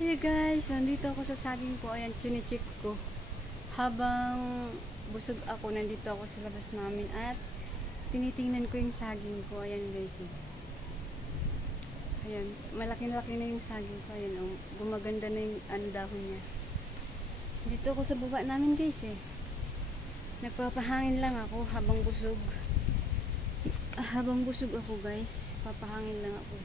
Hey guys, nandito ako sa saging ko. Ayan, chine-check ko. Habang busog ako, nandito ako sa labas namin at tinitingnan ko yung saging ko. Ayan guys. Ayan, malaki-laki na yung saging ko. Ayan, oh, gumaganda na yung dahon niya. Dito ako sa baba namin guys eh. Nagpapahangin lang ako habang busog. Habang busog ako guys, papahangin lang ako.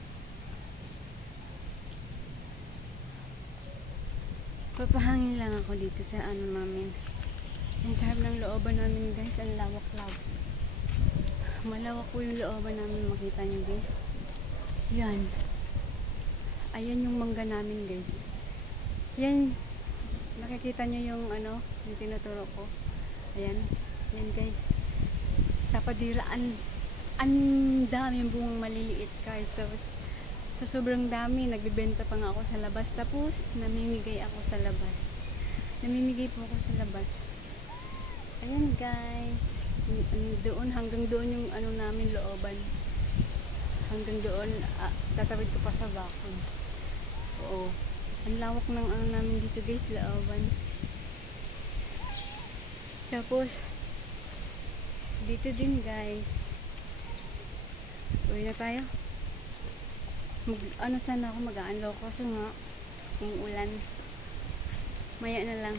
Papahangin lang ako dito sa namin. Ang sarap ng looban namin guys. Ang lawak-lawak. Malawak po yung looban namin. Makita nyo guys. Yan. Ayan yung mangga namin guys. Yan. Nakikita nyo yung yung tinuturo ko. Ayan. Yan guys. Sa padiraan. Ang daming bungang maliliit guys. Tapos sa sobrang dami, nagbibenta pa nga ako sa labas. Tapos, namimigay ako sa labas. Namimigay po ako sa labas. Ayan guys. Doon, hanggang doon yung namin looban. Hanggang doon, tatawid ko pa sa bakod. Oo. Ang lawak ng namin dito guys, looban. Tapos, dito din guys. Uwi na tayo. Sana ako mag-aanlaw kasi nga yung ulan. Maya na lang.